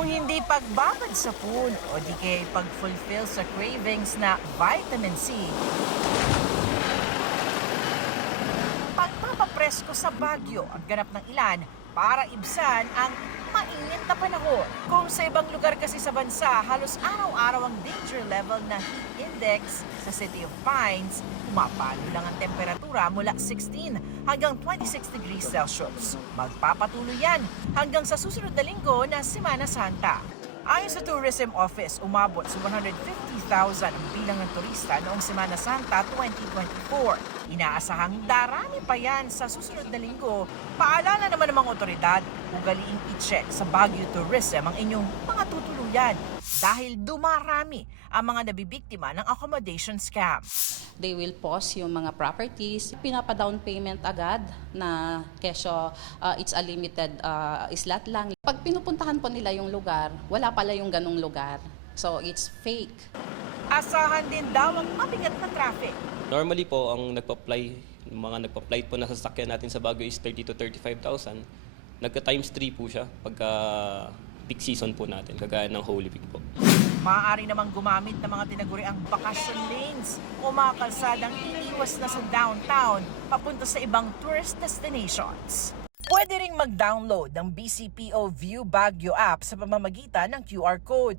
Kung hindi pagbabad sa pool o di kaya pag-fulfill sa cravings na vitamin C, pagpapapresko sa Baguio ang ganap ng ilan para ibsan ang mainit na panahon. Kung sa ibang lugar kasi sa bansa, halos araw-araw ang danger level na heat index sa City of Pines, pumapalo lang ang temperatura mula 16 hanggang 26 degrees Celsius. Magpapatuloy yan hanggang sa susunod na linggo na Semana Santa. Ayon sa Tourism Office, umabot sa 150,000 ang bilang ng turista noong Semana Santa 2024. Inaasahang darami pa yan sa susunod na linggo. Paalala naman ng mga otoridad, ugaliing i-check sa Baguio Tourism ang inyong mga tutuluyan dahil dumarami ang mga nabibiktima ng accommodation scam. They will pause yung mga properties. Pinapa-down payment agad na kesyo it's a limited slot lang. Pag pinupuntahan po nila yung lugar, wala pala yung ganong lugar. So it's fake. Asahan din daw ang mabigat na traffic. Normally po, ang mga nagpa-flight po na sasakyan natin sa Baguio is 30 to 35,000. Nagka-times 3 po siya pagka peak season po natin, kagaya ng Holy Week po. Maaari namang gumamit ng mga tinaguriang vacation lanes o mga kalsadang iniwas na sa downtown papunta sa ibang tourist destinations. Pwede ring mag-download ng BCPO View Baguio app sa pamamagitan ng QR code.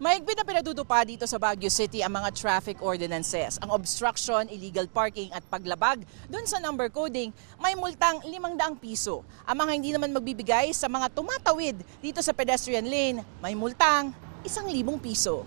Mahigpit na pinatutupad dito sa Baguio City ang mga traffic ordinances. Ang obstruction, illegal parking at paglabag dun sa number coding, may multang 500 piso. Ang mga hindi naman magbibigay sa mga tumatawid dito sa pedestrian lane, may multang 1,000 piso.